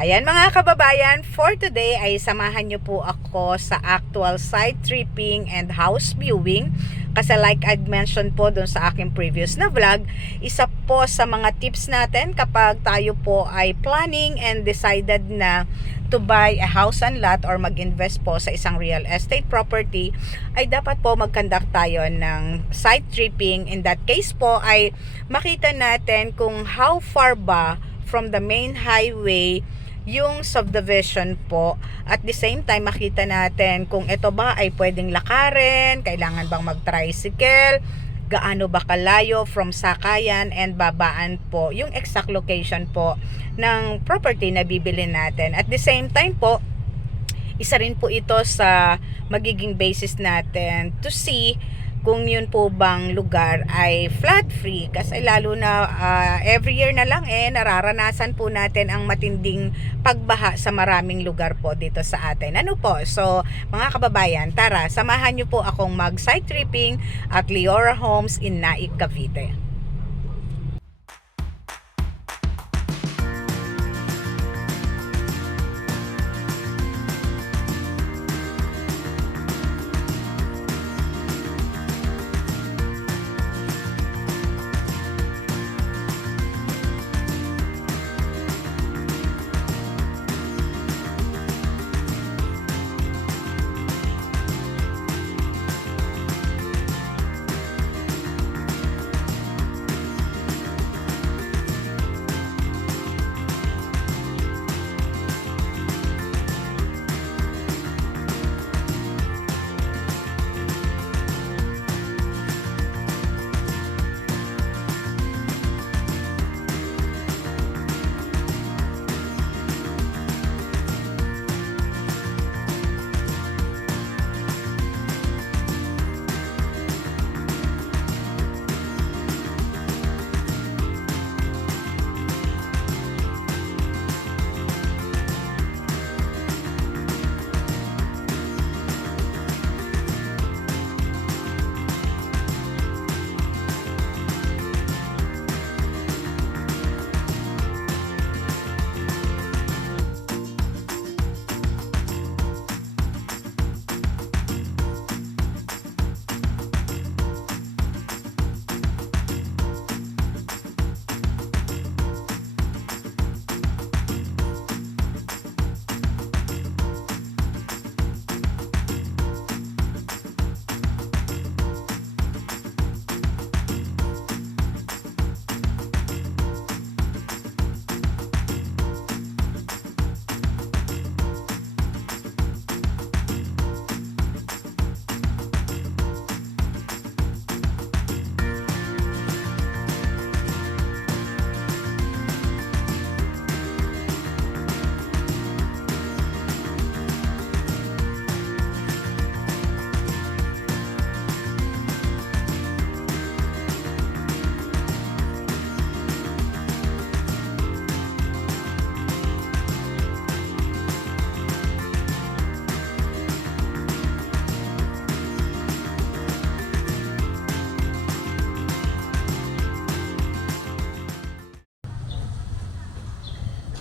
Ayan mga kababayan, for today ay samahan nyo po ako sa actual site tripping and house viewing. Kasi like I mentioned po dun sa aking previous na vlog, isa po sa mga tips natin kapag tayo po ay planning and decided na to buy a house and lot or mag-invest po sa isang real estate property, ay dapat po mag-conduct tayo ng site tripping. In that case po ay makita natin kung how far ba from the main highway yung subdivision po. At the same time, makita natin kung ito ba ay pwedeng lakarin, kailangan bang mag-tricycle, gaano ba kalayo from sakayan and babaan po yung exact location po ng property na bibili natin. At the same time po, isa rin po ito sa magiging basis natin to see kung yun po bang lugar ay flood free, kasi lalo na every year na lang nararanasan po natin ang matinding pagbaha sa maraming lugar po dito sa atin. Ano po? So mga kababayan, tara, samahan nyo po akong mag site tripping at Leora Homes in Naik, Cavite.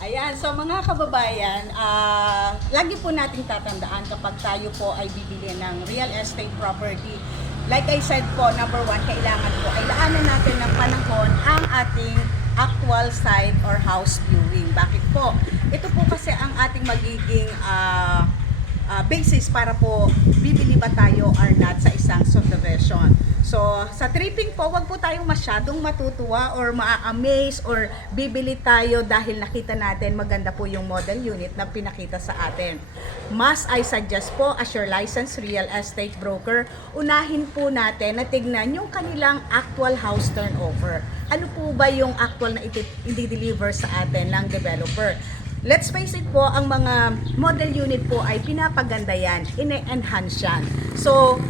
Ayan, so mga kababayan, lagi po nating tatandaan kapag tayo po ay bibili ng real estate property. Like I said po, number one, kailangan po ay laanan natin ng panahon ang ating actual site or house viewing. Bakit po? Ito po kasi ang ating magiging basis para po bibili ba tayo or not sa isang subdivision. So, sa tripping po, wag po tayong masyadong matutuwa or maa-amaze or bibili tayo dahil nakita natin maganda po yung model unit na pinakita sa atin. Mas I suggest po, as your licensed real estate broker, unahin po natin na tignan yung kanilang actual house turnover. Ano po ba yung actual na i-deliver sa atin ng developer? Let's face it po, ang mga model unit po ay pinapaganda yan, ine-enhance yan. So,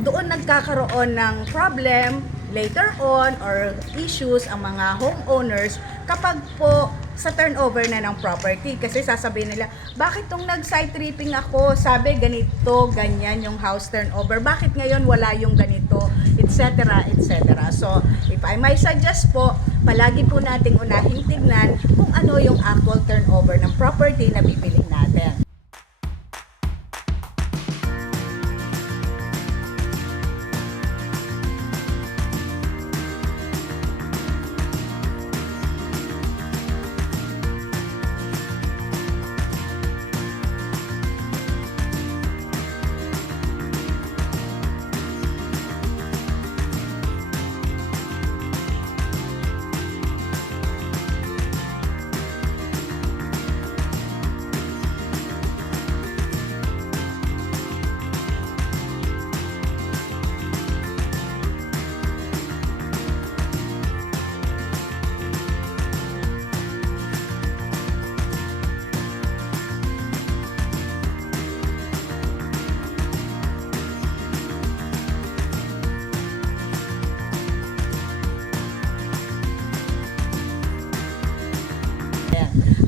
doon nagkakaroon ng problem later on or issues ang mga homeowners kapag po sa turnover na ng property. Kasi sasabihin nila, bakit tong nag-site tripping ako, sabi ganito, ganyan yung house turnover, bakit ngayon wala yung ganito, etc. etc. So, if I may suggest po, palagi po nating unahing tignan kung ano yung actual turnover ng property property na bibilhin natin.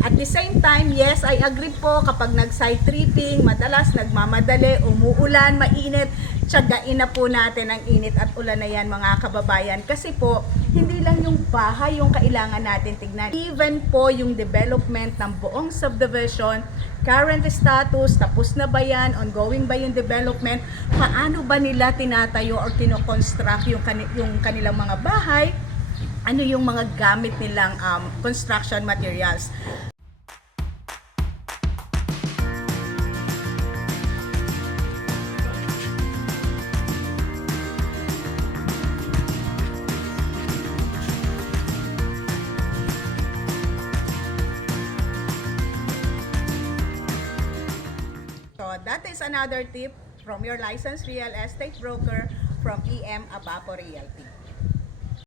At the same time, yes, I agree po kapag nag-side tripping, madalas nagmamadali, umuulan, mainit, tiyagain na po natin ang init at ulan na yan mga kababayan. Kasi po, hindi lang yung bahay yung kailangan natin tignan. Even po yung development ng buong subdivision, current status, tapos na ba yan, ongoing ba yung development, paano ba nila tinatayo or kinoconstruct yung kanilang mga bahay, ano yung mga gamit nilang construction materials. So that is another tip from your licensed real estate broker from EM Abapo Realty.